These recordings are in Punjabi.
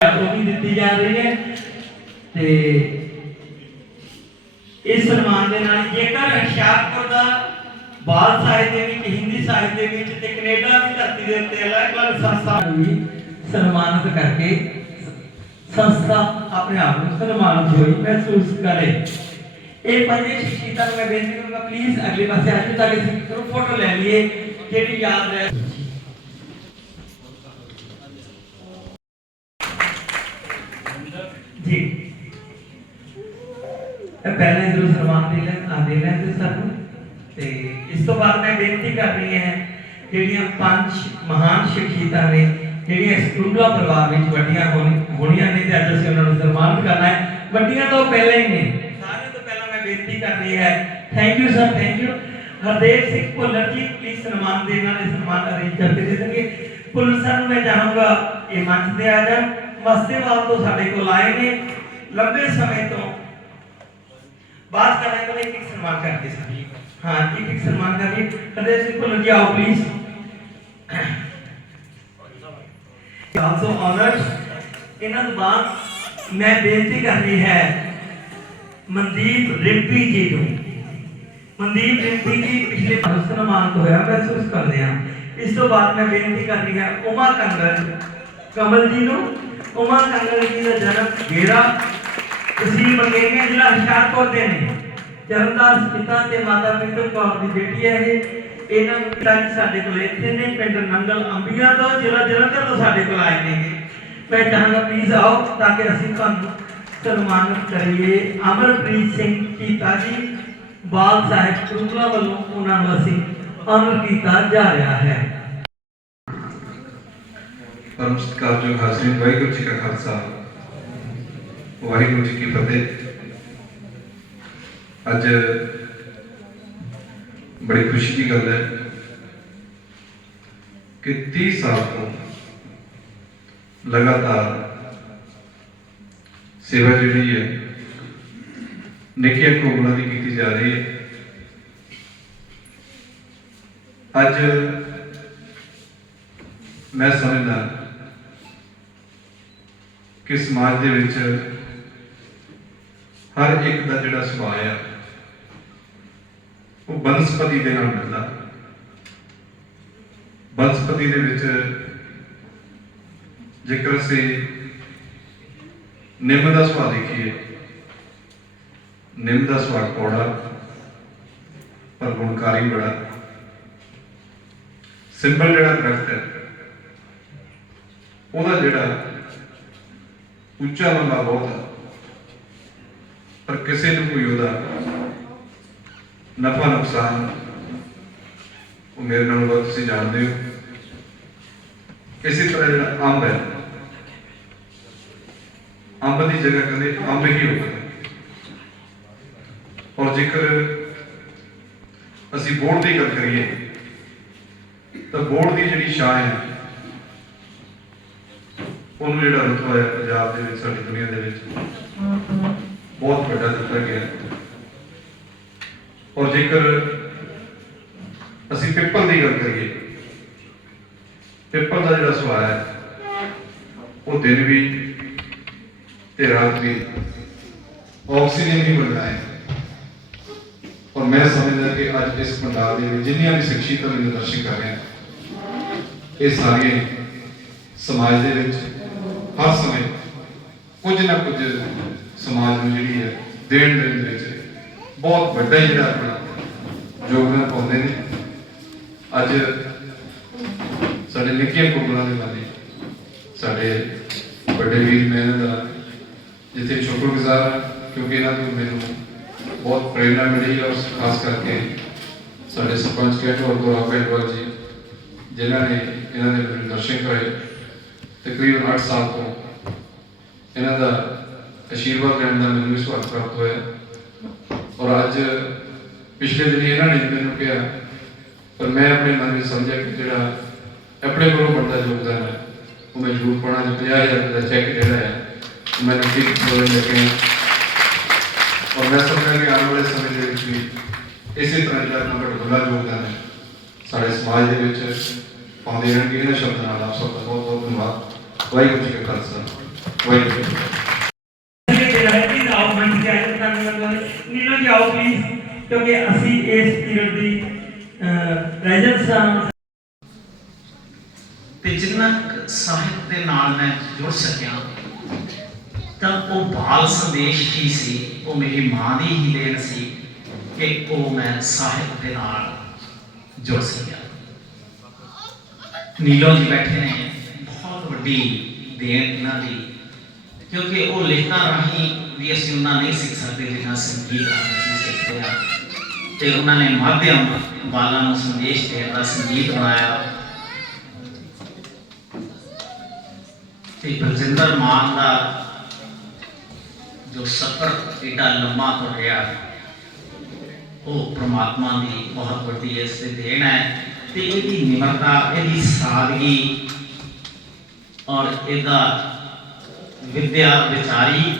ਵੀ ਦਿੱਤੀ ਜਾ ਰਹੀ ਹੈ ਤੇ ਇਸ ਸਨਮਾਨ ਦੇ ਨਾਲ ਜੇਕਰ ਹੁਸ਼ਿਆਰਪੁਰ ਦਾ ਬਾਲ ਸਾਹਿਤ ਦੇ ਵਿੱਚ, ਹਿੰਦੀ ਸਾਹਿਤ ਦੇ ਵਿੱਚ ਤੇ ਕੈਨੇਡਾ ਦੀ ਧਰਤੀ ਦੇ ਉੱਤੇ ਅਲੱਗ-ਅਲੱਗ ਸੰਸਥਾ ਵੀ ਸਨਮਾਨਿਤ ਕਰਕੇ ਸੰਸਥਾ ਆਪਣੇ ਆਪ ਨੂੰ ਸਨਮਾਨਿਤ ਹੋਈ, ਮਹਿਸੂਸ ਕਰੇ। ਇਹ ਪੰਜੇ ਸ਼ਖਸੀਅਤਾਂ ਨੂੰ ਮੈਂ ਬੇਨਤੀ ਕਰੂੰਗਾ ਪਲੀਜ਼ ਅਗਲੇ ਪਾਸੇ ਆ ਜਾਓ ਤਾਂ ਫੋਟੋ ਲੈ ਲਈਏ, ਜਿਹੜੀ ਯਾਦ ਰਹੇ ਜੀ ਇਹ ਪਹਿਲੇ ਜੋ ਸਨਮਾਨ ਦੇ ਲੈਣ ਆ ਦੇ ਲੈਣ ਤੇ ਸਾਨੂੰ ਤੇ ਇਸ ਤੋਂ ਬਾਅਦ ਮੈਂ ਬੇਨਤੀ ਕਰ ਰਹੀ ਹਾਂ ਜਿਹੜੀਆਂ ਪੰਜ ਮਹਾਨ ਸ਼ਖਸੀਅਤਾਂ ਨੇ, ਜਿਹੜੀਆਂ ਇਸ ਕੁੰਡਲਾ ਪਰਿਵਾਰ ਵਿੱਚ ਵੱਡੀਆਂ ਹੋਣੀ- ਹੋਣੀਆਂ ਨੇ ਤੇ ਅੱਜ ਅਸੀਂ ਉਹਨਾਂ ਨੂੰ ਸਨਮਾਨਿਤ ਕਰਨਾ ਹੈ। ਵੱਡੀਆਂ ਤਾਂ ਉਹ ਪਹਿਲਾਂ ਹੀ ਨੇ। ਸਾਰਿਆਂ ਤੋਂ ਪਹਿਲਾਂ ਮੈਂ ਬੇਨਤੀ ਕਰ ਰਹੀ ਹੈ। Thank you sir thank you Hardev Singh Bhullar ji please ਸਨਮਾਨ ਦੇ ਨਾਲ ਇਹ ਸਨਮਾਨ ਅਰੇਂਜ ਕਰਕੇ ਦੇ ਦੇਣਗੇ। ਭੁੱਲਰ ਸਰ ਨੂੰ ਮੈਂ ਚਾਹਾਂਗਾ ਇਹ ਮੰਚ ਤੇ ਆ ਜਾਣ ਮਸਤੇਵਾਲ ਤੋਂ ਸਾਡੇ ਕੋਲ ਆਏ ਨੇ। ਲੰਬੇ ਸਮੇਂ ਤੋਂ ਬਾਤ ਕਰ ਰਹੇ ਤਾਂ ਇੱਕ ਇੱਕ ਸਨਮਾਨ ਕਰਕੇ ਸਾਡੀ ਹਾਂ ਇੱਕ ਇੱਕ ਸਨਮਾਨ ਕਰੀਏ ਹਰਦੇਵ ਸਿੰਘ ਭੁੱਲਰ ਜੀ ਆਓ ਪਲੀਜ਼ ਆਲਸੋ ਆਨਰਡ ਇਹਨਾਂ ਤੋਂ ਬਾਅਦ ਮੈਂ ਬੇਨਤੀ ਕਰਨੀ ਹੈ ਮਨਦੀਪ ਰਿੰਪੀ ਜੀ ਨੂੰ ਮਨਦੀਪ ਰਿੰਪੀ ਜੀ ਪਿਛਲੇ ਸਾਲ ਸਨਮਾਨਿਤ ਹੋਇਆ ਮਹਿਸੂਸ ਕਰਦੇ ਹਾਂ ਇਸ ਤੋਂ ਬਾਅਦ ਮੈਂ ਬੇਨਤੀ ਕਰਨੀ ਹੈ ਉਮਾ ਕੰਗਲ ਕਮਲ ਜੀ ਨੂੰ ਉਮਾ ਕੰਗਲ ਜੀ ਦਾ ਜਨਮ ਗੇਰਾ ਤਹਿਸੀਲ ਮੰਗੇਰੀਆ ਜ਼ਿਲ੍ਹਾ ਹੁਸ਼ਿਆਰਪੁਰ ਦੇ ਨੇ। ਚਰਨਦਾਸ ਪਿਤਾ ਤੇ ਮਾਤਾ ਪ੍ਰੀਤਮ ਕੌਰ ਦੀ ਬੇਟੀ ਹੈ ਇਹ। ਇਹਨਾਂ ਨੂੰ ਪਿਤਾ ਜੀ ਸਾਡੇ ਕੋਲ ਇੱਥੇ ਨੇ, ਪਿੰਡ ਨੰਗਲ ਅੰਬੀਆਂ ਤੋਂ, ਜ਼ਿਲ੍ਹਾ ਜਲੰਧਰ ਤੋਂ ਸਾਡੇ ਕੋਲ ਆਏ ਨੇ ਮੈਂ ਚਾਹਾਂਗਾ ਪਲੀਜ਼ ਆਓ, ਤਾਂ ਕਿ ਅਸੀਂ ਤੁਹਾਨੂੰ ਸਨਮਾਨਿਤ ਕਰੀਏ। ਅਮਰਪ੍ਰੀਤ ਸਿੰਘ ਕੀਤਾ ਜੀ, ਬਾਲ ਸਾਹਿਬ ਕਰੂਲਾ ਵੱਲੋਂ ਉਹਨਾਂ ਨੂੰ ਅਸੀਂ ਅਮਰ ਕੀਤਾ ਜਾ ਰਿਹਾ ਹੈ। ਪਰਮ ਸਤਿਕਾਰਯੋਗ ਹਾਜ਼ਰੀਨ, ਵਾਹਿਗੁਰੂ ਜੀ ਕਾ ਖਾਲਸਾ। ਵਾਹਿਗੁਰੂ ਜੀ ਕੀ ਫਤਿਹ। ਅੱਜ ਬੜੀ ਖੁਸ਼ੀ ਦੀ ਗੱਲ ਹੈ ਕਿ 30 ਸਾਲ ਤੋਂ ਲਗਾਤਾਰ ਸੇਵਾ ਜਿਹੜੀ ਹੈ, ਨਿੱਕੀਆਂ ਕੋਮਲਾਂ ਦੀ ਕੀਤੀ ਜਾ ਰਹੀ ਹੈ। ਅੱਜ ਮੈਂ ਸਮਝਦਾ ਕਿ ਸਮਾਜ ਦੇ ਵਿੱਚ ਹਰ ਇੱਕ ਦਾ ਜਿਹੜਾ ਸੁਭਾਅ ਆ, ਉਹ ਬਨਸਪਤੀ ਦੇ ਨਾਲ ਮਿਲਦਾ। ਬਨਸਪਤੀ ਦੇ ਵਿੱਚ ਜੇਕਰ ਅਸੀਂ ਨਿੰਮ ਦਾ ਸੁਭਾਅ ਦੇਖੀਏ, ਨਿੰਮ ਦਾ ਸੁਭਾਅ ਕੌੜਾ, ਪਰ ਗੁਣਕਾਰੀ ਬੜਾ। ਸਿੰਪਲ ਜਿਹੜਾ ਦਰਖਤ ਹੈ, ਉਹਦਾ ਜਿਹੜਾ ਉੱਚਾ ਲੰਬਾ ਬਹੁਤ ਹੈ। ਪਰ ਕਿਸੇ ਨੂੰ ਕੋਈ ਉਹਦਾ ਨਫਾ ਨੁਕਸਾਨ ਉਹ ਮੇਰੇ ਨਾਲ ਬਹੁਤ ਤੁਸੀਂ ਜਾਣਦੇ ਹੋ। ਇਸੇ ਤਰ੍ਹਾਂ ਜਿਹੜਾ ਅੰਬ ਹੈ, ਅੰਬ ਦੀ ਜਗ੍ਹਾ ਕਹਿੰਦੇ ਅੰਬ ਹੀ ਹੋਵੇ। ਔਰ ਜੇਕਰ ਅਸੀਂ ਬੋਰਡ ਦੀ ਗੱਲ ਕਰੀਏ, ਤਾਂ ਬੋਰਡ ਦੀ ਜਿਹੜੀ ਛਾਂ ਹੈ, ਉਹਨੂੰ ਜਿਹੜਾ ਰੁਤਬਾ ਹੈ ਪੰਜਾਬ ਦੇ ਵਿੱਚ, ਸਾਡੀ ਦੁਨੀਆ ਦੇ ਵਿੱਚ ਬਹੁਤ ਵੱਡਾ ਦਿੱਤਾ ਗਿਆ ਹੈ। ਔਰ ਜੇਕਰ ਅਸੀਂ ਪਿੱਪਲ ਦੀ ਗੱਲ ਕਰੀਏ ਪਿੱਪਲ ਦਾ ਜਿਹੜਾ ਸੁਭਾਅ ਹੈ ਉਹ ਦਿਨ ਵੀ ਤੇ ਰਾਤ ਵੀ ਆਕਸੀਜਨ ਵੀ ਮਿਲਦਾ ਹੈ ਔਰ ਮੈਂ ਸਮਝਦਾ ਕਿ ਅੱਜ ਇਸ ਪੰਡਾਲ ਦੇ ਵਿੱਚ ਜਿੰਨੀਆਂ ਵੀ ਸ਼ਖਸੀਅਤਾਂ ਦੇ ਦਰਸ਼ਨ ਕਰ ਰਹੇ ਹਾਂ ਇਹ ਸਾਰੀਆਂ ਸਮਾਜ ਦੇ ਵਿੱਚ ਹਰ ਸਮੇਂ ਕੁਝ ਨਾ ਕੁਝ ਸਮਾਜ ਨੂੰ ਜਿਹੜੀ ਹੈ, ਦੇਣ ਦੇਣ ਦੇ ਵਿੱਚ ਬਹੁਤ ਵੱਡਾ ਜਿਹੜਾ ਆਪਣਾ ਯੋਗਦਾਨ ਪਾਉਂਦੇ ਨੇ। ਅੱਜ ਸਾਡੇ ਨਿੱਕੀਆਂ ਕੁੰਬਲਾਂ ਦੇ ਬਾਰੇ ਸਾਡੇ ਵੱਡੇ ਵੀਰ ਮੈਂ ਦਾ, ਜਿੱਥੇ ਸ਼ੁਕਰਗੁਜ਼ਾਰ ਕਿਉਂਕਿ ਇਹਨਾਂ ਤੋਂ ਮੈਨੂੰ ਬਹੁਤ ਪ੍ਰੇਰਣਾ ਮਿਲੀ ਔਰ ਖਾਸ ਕਰਕੇ ਸਾਡੇ ਸਰਪੰਚ ਕੈਟ ਔਰ ਗੋਰਾ ਪੈਟਵਾਲ ਜੀ, ਜਿਨ੍ਹਾਂ ਨੇ ਇਹਨਾਂ ਦੇ ਮੈਨੂੰ ਦਰਸ਼ਨ ਕਰਾਏ। ਤਕਰੀਬਨ 8 ਸਾਲ ਤੋਂ ਇਹਨਾਂ ਦਾ ਅਸ਼ੀਰਵਾਦ ਲੈਣ ਦਾ ਮੈਨੂੰ ਵੀ ਸੁਭਾਗ ਪ੍ਰਾਪਤ ਹੋਇਆ। ਔਰ ਅੱਜ ਪਿਛਲੇ ਦਿਨ ਇਹਨਾਂ ਨੇ ਮੈਨੂੰ ਕਿਹਾ, ਪਰ ਮੈਂ ਆਪਣੇ ਮਨ ਵਿੱਚ ਸਮਝਿਆ ਕਿ ਜਿਹੜਾ ਆਪਣੇ ਕੋਲੋਂ ਬਣਦਾ ਯੋਗਦਾਨ ਹੈ, ਉਹ ਮੈਂ ਜ਼ਰੂਰ ਪਾਉਣਾ ਜੇ 50000 ਦਾ ਚੈੱਕ ਜਿਹੜਾ ਹੈ ਮੈਂ ਠੀਕ ਬੋਲ ਲੈ ਕੇ ਔਰ ਮੈਂ ਸਮਝਦਾ ਕਿ ਆਉਣ ਵਾਲੇ ਸਮੇਂ ਦੇ ਵਿੱਚ ਵੀ ਇਸੇ ਤਰ੍ਹਾਂ ਜਿਹੜਾ ਆਪਣਾ ਵੱਡਾ ਯੋਗਦਾਨ ਹੈ, ਸਾਡੇ ਸਮਾਜ ਦੇ ਵਿੱਚ ਪਾਉਂਦੇ ਰਹਿਣਗੇ। ਇਹਨਾਂ ਸ਼ਬਦਾਂ ਨਾਲ ਆਪ ਸਭ ਦਾ ਬਹੁਤ ਬਹੁਤ ਧੰਨਵਾਦ। ਵਾਹਿਗੁਰੂ ਜੀ ਕਾ ਖਾਲਸਾ। ਵਾਹਿਗੁਰੂ ਪਲੀਜ਼ ਆਓ ਮੰਚ ਤੇ ਆਓ ਧੰਨਵਾਦ ਨੀਲੋ ਜੀ ਆਓ ਪਲੀਜ਼ ਕਿਉਂਕਿ ਅਸੀਂ ਇਸ ਪੀਰੀਅਡ ਦੀ ਪ੍ਰੈਜ਼ੈਂਸ ਹਾਂ। ਤੇ ਜਿੰਨਾ ਸਾਹਿਤ ਦੇ ਨਾਲ ਮੈਂ ਜੁੜ ਸਕਿਆ, ਤਾਂ ਉਹ ਬਾਲ ਸੰਦੇਸ਼ ਹੀ ਸੀ, ਉਹ ਮੇਰੀ ਮਾਂ ਦੀ ਹੀ ਦੇਣ ਸੀ ਕਿ ਉਹ ਮੈਂ ਸਾਹਿਤ ਦੇ ਨਾਲ ਜੁੜ ਸਕਿਆ। ਨੀਲੋ ਜੀ ਬੈਠੇ ਨੇ, ਬਹੁਤ ਵੱਡੀ ਦੇਣ ਇਹਨਾਂ ਦੀ, ਕਿਉਂਕਿ ਉਹ ਲਿਖਤਾਂ ਰਾਹੀਂ ਵੀ ਅਸੀਂ ਉਹਨਾਂ ਨਹੀਂ ਸਿੱਖ ਸਕਦੇ ਜਿੰਨਾ ਸੰਗੀਤ ਰਾਹੀਂ। ਅਸੀਂ ਤੇ ਉਹਨਾਂ ਨੇ ਮਾਧਿਅਮ ਬਾਲਾਂ ਨੂੰ ਸੰਦੇਸ਼ ਦੇਣ ਦਾ ਸੰਗੀਤ ਬਣਾਇਆ ਤੇ ਬਲਜਿੰਦਰ ਮਾਨ ਦਾ ਜੋ ਸਫ਼ਰ ਏਡਾ ਲੰਮਾ ਹੋ ਰਿਹਾ ਉਹ ਪ੍ਰਮਾਤਮਾ ਦੀ ਬਹੁਤ ਵੱਡੀ ਇਸ ਤੇ ਦੇਣ ਹੈ ਤੇ ਇਹਦੀ ਨਿਮਰਤਾ ਇਹਦੀ ਸਾਦਗੀ ਔਰ ਇਹਦਾ ਵਿਦਿਆ ਵਿਚਾਰੀ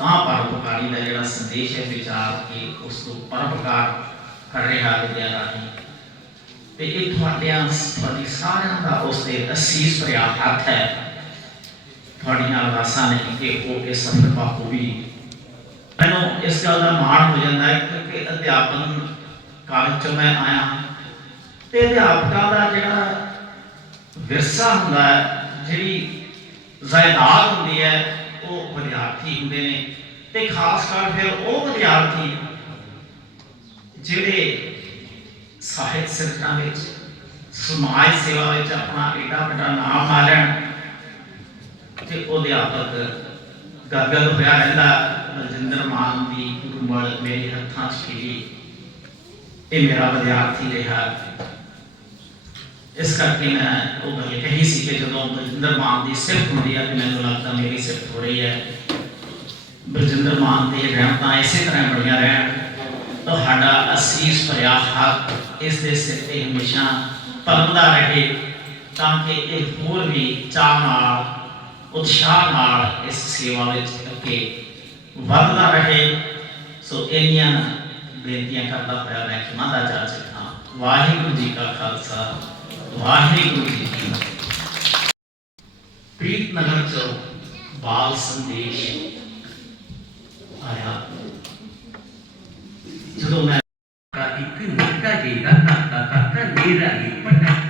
ਤਾਂ ਪਰਉਪਕਾਰੀ ਦਾ ਜਿਹੜਾ ਸੰਦੇਸ਼ ਹੈ, ਵਿਚਾਰ ਕੇ ਉਸ ਤੋਂ ਪਰਉਪਕਾਰ ਕਰ ਰਿਹਾ ਵਿਦਿਆ ਰਾਹੀਂ। ਤੇ ਇਹ ਤੁਹਾਡਿਆਂ, ਤੁਹਾਡੀ ਸਾਰਿਆਂ ਦਾ ਉਸ ਤੇ ਅਸੀਸ ਭਰਿਆ ਹੱਥ ਹੈ। ਤੁਹਾਡੀਆਂ ਅਰਦਾਸਾਂ ਨੇ ਕਿ ਉਹ ਇਹ ਸਫਰ ਬਾਪੂ ਵੀ ਮੈਨੂੰ ਇਸ ਗੱਲ ਦਾ ਮਾਣ ਹੋ ਜਾਂਦਾ ਹੈ ਕਿਉਂਕਿ ਅਧਿਆਪਨ ਕਾਲਜ ਚੋਂ ਮੈਂ ਆਇਆ। ਤੇ ਅਧਿਆਪਕਾਂ ਦਾ ਜਿਹੜਾ ਵਿਰਸਾ ਹੁੰਦਾ ਹੈ, ਜਿਹੜੀ ਜ਼ਾਇਦਾਦ ਹੁੰਦੀ ਹੈ ਉਹ ਵਿਦਿਆਰਥੀ ਹੁੰਦੇ ਨੇ। ਤੇ ਖਾਸ ਕਰ ਫਿਰ ਉਹ ਵਿਦਿਆਰਥੀ ਜਿਹੜੇ ਸਾਹਿਤ ਸਿਰਜਣਾ ਵਿੱਚ, ਸਮਾਜ ਸੇਵਾ ਵਿੱਚ ਆਪਣਾ ਏਡਾ ਵੱਡਾ ਨਾਮ ਬਣਾ ਲੈਣ ਤੇ ਉਹ ਅਧਿਆਪਕ ਗਦਗਦ ਹੋਇਆ ਰਹਿੰਦਾ। ਬਲਜਿੰਦਰ ਮਾਨ ਦੀ ਗੁਰਮਲ ਮੇਰੇ ਹੱਥਾਂ 'ਚ ਖਿੜੀ ਇਹ ਮੇਰਾ ਵਿਦਿਆਰਥੀ ਰਿਹਾ। ਇਸ ਕਰਕੇ ਮੈਂ ਉਹ ਗੱਲ ਕਹੀ ਸੀ ਕਿ ਜਦੋਂ ਬਲਜਿੰਦਰ ਮਾਨ ਦੀ ਸਿਫਤ ਹੁੰਦੀ ਹੈ ਤੇ ਮੈਨੂੰ ਲੱਗਦਾ ਮੇਰੀ ਸਿਫਤ ਹੋ ਰਹੀ ਹੈ ਬਲਜਿੰਦਰ ਮਾਨ ਦੀ ਰਹਿਮਤਾਂ ਇਸੇ ਤਰ੍ਹਾਂ ਬਣੀਆਂ ਰਹਿਣ, ਤੁਹਾਡਾ ਅਸੀਸ ਭਰਿਆ ਹੱਥ ਇਸ ਦੇ ਸਿਰ ਤੇ ਹਮੇਸ਼ਾ ਪਲਦਾ ਰਹੇ, ਤਾਂ ਕਿ ਇਹ ਹੋਰ ਵੀ ਚਾਅ ਨਾਲ, ਉਤਸ਼ਾਹ ਨਾਲ ਇਸ ਸੇਵਾ ਵਿੱਚ ਅੱਗੇ ਵਧਦਾ ਰਹੇ। ਸੋ ਇੰਨੀਆਂ ਬੇਨਤੀਆਂ ਕਰਦਾ ਪਿਆ ਮੈਂ ਖਿਮਾ ਦਾ ਜਾ ਚੁੱਕਾ ਵਾਹਿਗੁਰੂ ਜੀ ਕਾ ਖਾਲਸਾ। वाहिनी गुरु जी की प्रीत नगर चौक बाल संदेश आया चलो मैं एक नक्का देगा नक्का नक्का मेरा एक पटक